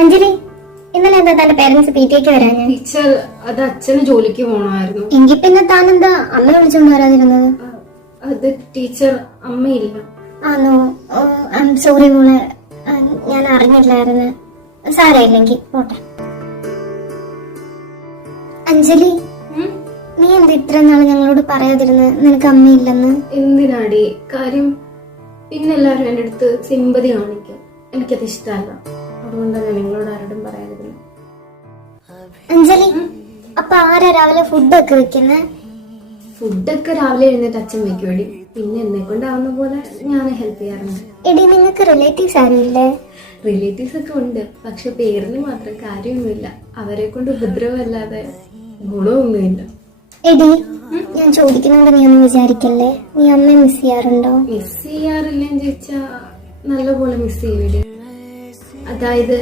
അഞ്ജലി, ഇന്നലെ എന്താ തന്റെ പേരൻസ് PTA വരാൻ? ടീച്ചർ, അത് അച്ഛന് ജോലിക്ക് പോകണമായിരുന്നു. എങ്കിൽ പിന്നെ താൻ എന്താ അമ്മ വിളിച്ചോണ്ട് വരാതിരുന്നത്? അത് ടീച്ചർ, അമ്മയില്ല. ആണോ? സോറി മോളെ, ഞാൻ അറിഞ്ഞില്ലായിരുന്നു. സാരമില്ലെങ്കിൽ പോട്ടെ. അഞ്ജലി, നീ എന്താ ഇത്ര നാള് ഞങ്ങളോട് പറയാതിരുന്നത് നിനക്ക് അമ്മയില്ലെന്ന്? എന്തിനാടി കാര്യം? പിന്നെ എല്ലാവരും എൻ്റെ അടുത്ത് സിമ്പതി കാണിക്കും. എനിക്കത് ഇഷ്ടമല്ല. അതുകൊണ്ടാണ് ഞാൻ നിങ്ങളോട് ആരോടും പറയാതിരുന്നത്. അഞ്ജലി, അപ്പൊ ആരാ രാവിലെ ഫുഡൊക്കെ വെക്കുന്നത്? ഫുഡൊക്കെ രാവിലെ എഴുന്നേറ്റ് അച്ഛൻ വെക്കുവടി. പിന്നെ എന്നെ കൊണ്ടാവുന്ന പോലെ ഞാൻ ഹെൽപ്പ് ചെയ്യാറുണ്ട്. എടി, നിങ്ങൾക്ക് റിലേറ്റീവ്സ് ആരുമില്ലേ? റിലേറ്റീവ്സ് ഒക്കെ ഉണ്ട്, പക്ഷെ പേരിന് മാത്രം കാര്യമൊന്നുമില്ല. അവരെ കൊണ്ട് ഉപദ്രവമല്ലാതെ ഗുണമൊന്നുമില്ല. എടി, ഞാൻ ചോദിക്കുന്നോണ്ട് നീ ഒന്നും വിചാരിക്കല്ലേ. നീ അമ്മയെ മിസ് ചെയ്യാറുണ്ടോ? മിസ് ചെയ്യാറില്ലെന്ന് ചോദിച്ചാ നല്ലപോലെ മിസ് ചെയ്യൂടി. അതായത്